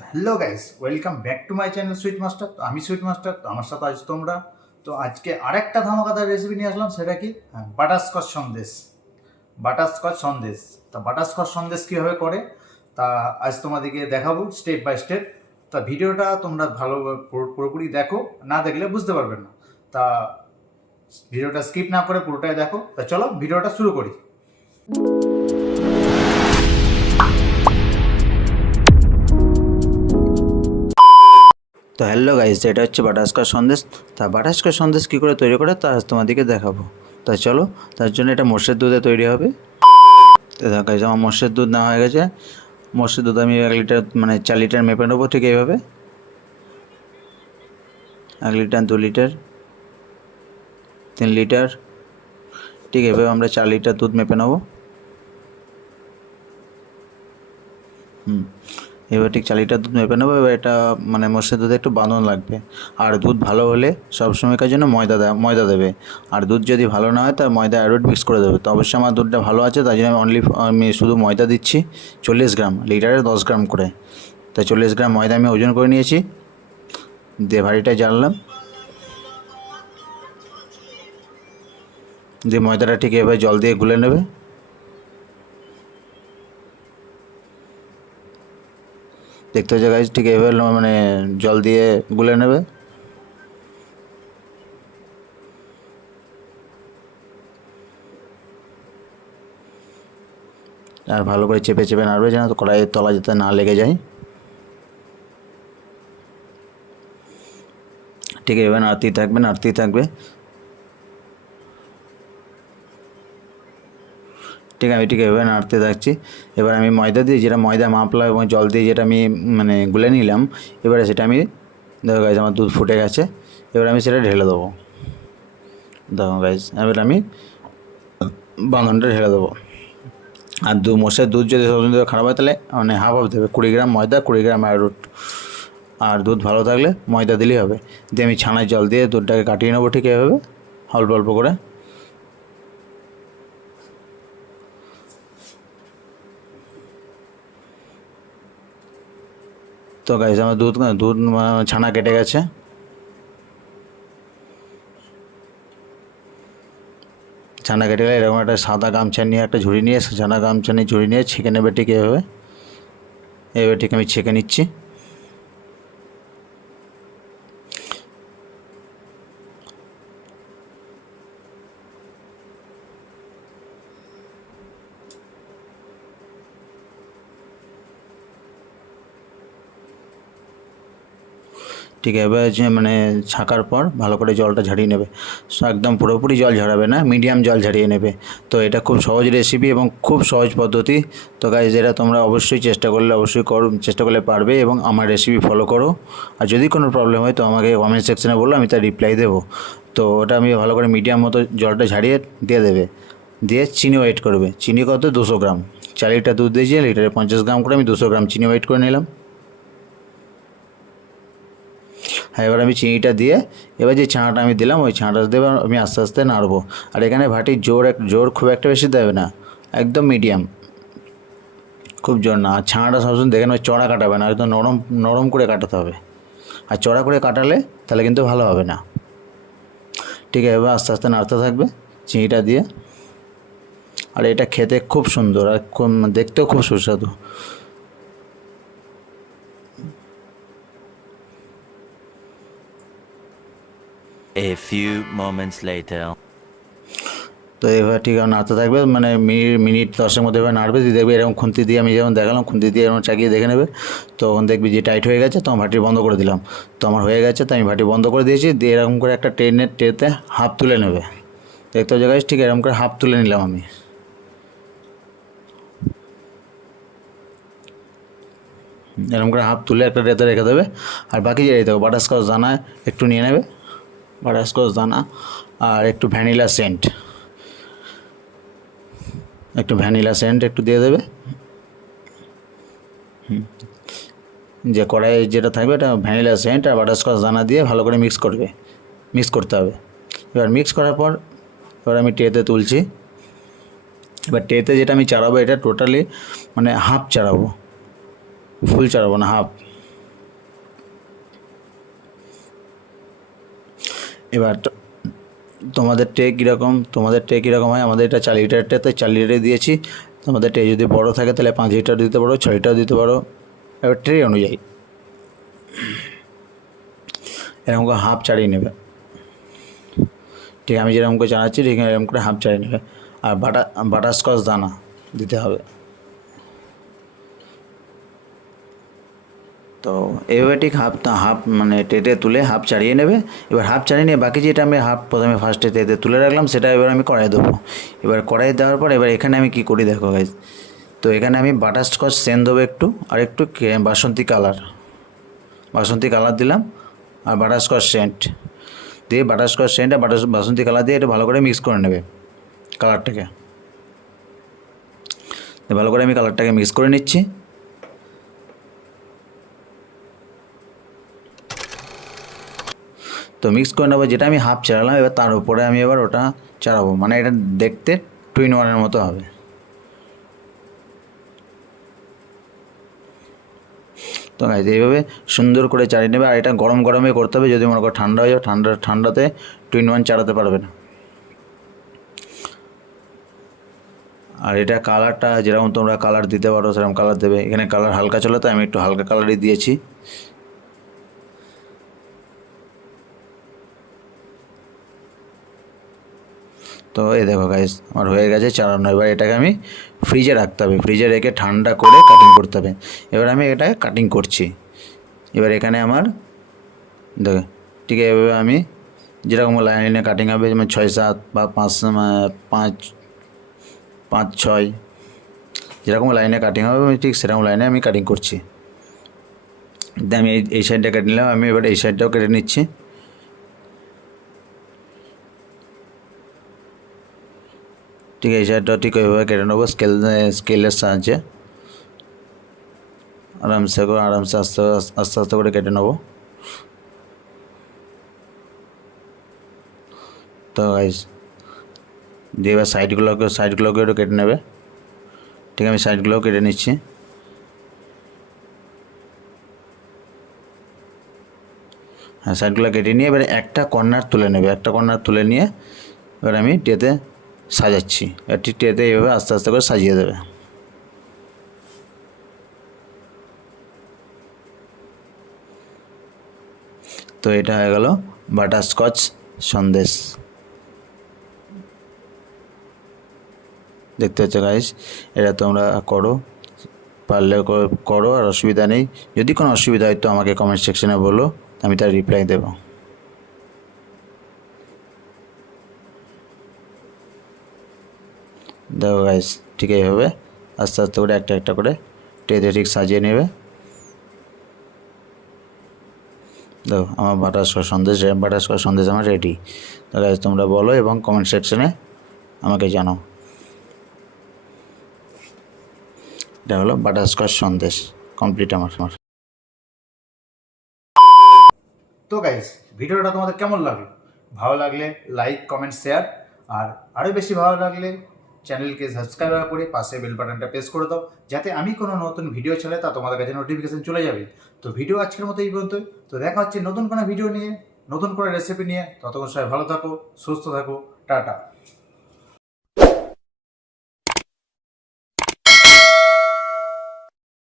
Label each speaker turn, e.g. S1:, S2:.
S1: Hello guys welcome back to my channel sweet master তো আমি sweet master তো আমার সাথে আজ তোমরা। তো আজকে আরেকটা ধামাকাদার রেসিপি নিয়ে আসলাম, সেটা কি? হ্যাঁ বাটারস্কচ সন্দেশ। বাটারস্কচ সন্দেশ। তা বাটারস্কচ সন্দেশ কীভাবে করে? তা আজ তোমাদেরকে দেখাবো স্টেপ বাই স্টেপ তা ভিডিওটা তোমরা ভালো, পুরো- পুরোপুরি দেখো, না দেখলে বুঝতে পারবে না। তা ভিডিওটা স্কিপ না করে পুরোটাই দেখো। তা চলো ভিডিওটা শুরু করি। তো হ্যালো গাইস এটা হচ্ছে বাটারস্কচ সন্দেশ। তা বাটারস্কচ সন্দেশ কী করে তৈরি করে? তা আজ তোমাদেরকে দেখাবো। তা চলো তার জন্য এটা মোষের দুধে তৈরি হবে। তো guys, আমার মোষের দুধ নেওয়া হয়ে গেছে। মোষের দুধ আমি এক লিটার মানে চার লিটার মেপে নেব ঠিক এইভাবে। এক লিটার দু লিটার তিন লিটার ঠিক এভাবে আমরা চার লিটার দুধ মেপে নেব। হুম। এবার ঠিক চার লিটার দুধ মেপে নেব, এবার এটা মানে মোষের দুধে একটু বাঁধন লাগবে। আর দুধ ভালো হলে সব সবসময়কার জন্য ময়দা ময়দা দেবে। আর দুধ যদি ভালো না হয়, তার ময়দা অ্যারোড মিক্স করে দেবে। তো অবশ্যই আমার দুধটা ভালো আছে তাই জন্য আমি অনলি আমি শুধু ময়দা দিচ্ছি চল্লিশ গ্রাম, লিটারে দশ গ্রাম করে। তাই চল্লিশ গ্রাম ময়দা আমি ওজন করে নিয়েছি। দিয়ে ভারিটা জানলাম দিয়ে ময়দাটা ঠিক এভাবে জল দিয়ে গুলে নেবে। দেখতে হচ্ছে গাছ ঠিক এভাবে মানে জল দিয়ে গুলে নেবে। আর ভালো করে চেপে চেপে নাড়বে যেন কড়াইয়ের তলা যাতে না লেগে যায়। ঠিক এভাবে নাড়তেই থাকবে নাড়তেই থাকবে। ঠিক আমি ঠিক এভাবে নাড়তে থাকছি। এবার আমি ময়দা দিয়ে যেটা ময়দা মাপলাম এবং জল দিয়ে যেটা আমি মানে গুলে নিলাম, এবারে সেটা আমি, দেখো গাইজ আমার দুধ ফুটে গেছে, এবার আমি সেটা ঢেলে দেবো। দেখো গাইজ এবার আমি বাঁধনটা ঢেলে দেবো। আর দু মোষের দুধ যদি সব খারাপ হয়, তাহলে মানে হাফ হাফ দেবে। কুড়ি গ্রাম ময়দা, কুড়ি গ্রাম অ্যারুট আর দুধ ভালো থাকলে ময়দা দিলেই হবে। দিয়ে আমি ছানায় জল দিয়ে দুধটাকে কাটিয়ে নেব ঠিক এভাবে, অল্প অল্প করে। তো গাইজ আমার দুধ দুধ ছানা কেটে গেছে। ছানা কেটে গেলে এরকম একটা সাদা গামছা নিয়ে, একটা ঝুড়ি নিয়ে ছানা গামছা নিয়ে, ঝুড়ি নিয়ে ছেঁকে নেবে ঠিক এভাবে। এভাবে ঠিক আমি ছেঁকে নিচ্ছি। ঠিক এবার মানে ছাঁকার পর ভালো করে জলটা ঝাড়িয়ে নেবে। একদম পুরোপুরি জল ঝাড়াবে না মিডিয়াম জল ঝাড়িয়ে নেবে। তো এটা খুব সহজ রেসিপি এবং খুব সহজ পদ্ধতি। তো গাইজ এটা তোমরা অবশ্যই চেষ্টা করলে, অবশ্যই করো, চেষ্টা করলে পারবে এবং আমার রেসিপি ফলো করো। আর যদি কোনো প্রবলেম হয় তো আমাকে কমেন্ট সেকশনে বলো, আমি তার রিপ্লাই দেবো। তো ওটা আমি ভালো করে মিডিয়াম মতো জলটা ঝাড়িয়ে দিয়ে দেবে। দিয়ে চিনি ওয়েট করবে। চিনি কত? দুশো গ্রাম। চার লিটার দুধ দিয়েছি, লিটারে পঞ্চাশ গ্রাম করে আমি দুশো গ্রাম চিনি ওয়েট করে নিলাম। হ্যাঁ এবার আমি চিনিটা দিয়ে, এবার যে ছানাটা আমি দিলাম, ওই ছানাটা দেবে আমি আস্তে আস্তে নাড়বো। আর এখানে ভাটির জোর এক, জোর খুব একটা বেশি দেবে না, একদম মিডিয়াম। খুব জোর না, আর ছানাটা সবসময় দেখেন ওই চড়া কাটাবে না একদম নরম নরম করে কাটাতে হবে। আর চড়া করে কাটালে তাহলে কিন্তু ভালো হবে না। ঠিক আছে, এবার আস্তে আস্তে নাড়তে থাকবে, চিনিটা দিয়ে। আর এটা খেতে খুব সুন্দর, আর দেখতেও খুব সুস্বাদু।
S2: A few moments later.
S1: তো এবার ঠিক নাড়তে থাকবে মানে মিনিট মিনিট দশের মধ্যে এবার নাড়বে, দিয়ে দেখবে এরকম খুন্তি দিয়ে আমি যেমন দেখালাম, খুন্তি দিয়ে এরকম চাকিয়ে দেখে নেবে। তখন দেখবি যে টাইট হয়ে গেছে তখন ভাটি বন্ধ করে দিলাম। তো আমার হয়ে গেছে, তো আমি ভাটি বন্ধ করে দিয়েছি, দিয়ে এরকম করে একটা ট্রেনের ট্রেতে হাফ তুলে নেবে। দেখতে জায়গায় ঠিক এরকম করে হাফ তুলে নিলাম আমি। এরকম করে হাফ তুলে একটা রেতে রেখে দেবে। আর বাকি যে দেখো বাটারস্কচ দানা একটু নিয়ে নেবে। বাটারস্কচ দানা আর একটু ভ্যানিলা সেন্ট। একটু ভ্যানিলা সেন্ট একটু দিয়ে দেবে। যে কড়াই যেটা থাকবে এটা ভ্যানিলা সেন্ট আর বাটারস্কচ দানা দিয়ে ভালো করে মিক্স করবে। মিক্স করতে হবে। এবার মিক্স করার পর এবার আমি ট্রেতে তুলছি। এবার ট্রেতে যেটা আমি চাড়াবো এটা টোটালি মানে হাফ চাড়াবো। ফুল চাড়াবো না, হাফ। এবার তোমাদের ট্রে কীরকম, তোমাদের ট্রে কীরকম হয়? আমাদের এটা চার লিটার ট্রে তাই চার লিটারে দিয়েছি। তোমাদের ট্রে যদি বড় থাকে, তাহলে পাঁচ লিটার দিতে পারো ছ লিটার দিতে পারো। এবার ট্রে অনুযায়ী। এরকম করে হাফ চাড়িয়ে নেবে। ঠিক, আমি যেরকম করে চালাচ্ছি, ঠিক, এরকম করে হাফ চাড়িয়ে নেবে। আর বাটা বাটারস্কচ দানা দিতে হবে। তো এইভাবে ঠিক হাফ হাফ মানে টেটে তুলে হাফ চাড়িয়ে নেবে। এবার হাফ চাড়িয়ে নিয়ে বাকি যেটা আমি হাফ প্রথমে ফার্স্টে টেতে তুলে রাখলাম, সেটা এবার আমি কড়াই দেবো। এবার কড়াই দেওয়ার পর এবার এখানে আমি কি করি দেখো গাইজ তো এখানে আমি বাটারস্কচ সেন দেবো একটু, আর একটু বাসন্তী কালার বাসন্তী কালার দিলাম, আর বাটারস্কচ সেন্ট। দিয়ে বাটারস্কচ সেন্ট আর বাটার বাসন্তী কালার দিয়ে এটা ভালো করে মিক্স করে নেবে কালারটাকে ভালো করে আমি কালারটাকে মিক্স করে নিচ্ছি। তো মিক্স করে নেব, যেটা আমি হাফ চালালাম, এবার তার উপরে আমি এবার ওটা চালাবো। মানে এটা দেখতে টুইন ওয়ানের মতো হবে। তো এইভাবে সুন্দর করে চালিয়ে নেবে, আর এটা গরম গরমে করতে হবে, যদি মনে করো ঠান্ডা হয়ে যাবে, ঠান্ডা, ঠান্ডাতে টুইন ওয়ান চালাতে পারবে না। আর এটা কালারটা যেরকম তোমরা কালার দিতে পারো, সেরকম কালার দেবে। এখানে কালার হালকা চলে, তো আমি একটু হালকা কালারই দিয়েছি। তো এই দেখো গাইস আমার হয়ে গেছে চালানো এবার এটাকে আমি ফ্রিজে রাখতে হবে। ফ্রিজে রেখে ঠান্ডা করে কাটিং করতে হবে। এবার আমি এটাকে কাটিং করছি। এবার এখানে আমার, দেখো, ঠিক এভাবে আমি যেরকম লাইন লাইনে কাটিং হবে, যেমন ছয় সাত বা পাঁচ পাঁচ পাঁচ, ছয়, যেরকম লাইনে কাটিং হবে আমি ঠিক সেরকম লাইনে আমি কাটিং করছি। আমি এই সাইডটা কেটে নিলাম, আমি এবার এই সাইডটাও কেটে নিচ্ছি। ঠিক আছে এই সাইডটাও ঠিক ওইভাবে কেটে নেব স্কেল স্কেলের সাহায্যে। আরামসে করে, আরামসে আস্তে আস্তে আস্তে করে কেটে নেব। তো দিয়ে এবার সাইডগুলোকে সাইডগুলোকে একটু কেটে নেবে। ঠিক আমি সাইডগুলোও কেটে নিচ্ছি। হ্যাঁ সাইডগুলো কেটে নিয়ে এবারে একটা কর্নার তুলে নেবে, একটা কর্নার তুলে নিয়ে এবার আমি টেতে সাজাচ্ছি। একটি টেতে এইভাবে আস্তে আস্তে করে সাজিয়ে দেবে। তো এটা হয়ে গেল বাটারস্কচ সন্দেশ। দেখতে পাচ্ছ গাইস এটা তোমরা করো। পারলে করো আর অসুবিধা নেই। যদি কোনো অসুবিধা হয় তো আমাকে কমেন্ট সেকশনে বলো, আমি তার রিপ্লাই দেবো। দেখো গাইস ঠিক এইভাবে আস্তে আস্তে করে একটা একটা করে টেতে ঠিক সাজিয়ে নেবে। দেখো আমার বাটারস্কচ সন্দেশ বাটারস্কচ সন্দেশ আমার রেডি তো গাইস তোমরা বলো এবং কমেন্ট সেকশনে আমাকে জানাও। এটা হলো বাটারস্কচ সন্দেশ কমপ্লিট আমার আমার।
S3: তো গাইস ভিডিওটা তোমাদের কেমন লাগল? ভালো লাগলে লাইক কমেন্ট শেয়ার আর আরও বেশি ভালো লাগলে চ্যানেলকে সাবস্ক্রাইব করে পাশে বেল বাটনটা প্রেস করে দাও, যাতে আমি কোনো নতুন ভিডিও ছাড়ে তা তোমাদের কাছে নোটিফিকেশন চলে যাবে। তো ভিডিও আজকের মতো এই পর্যন্ত তো দেখা হচ্ছে নতুন কোনো ভিডিও নিয়ে, নতুন করে রেসিপি নিয়ে। ততক্ষণ সবাই ভালো থাকো, সুস্থ থাকো, টাটা।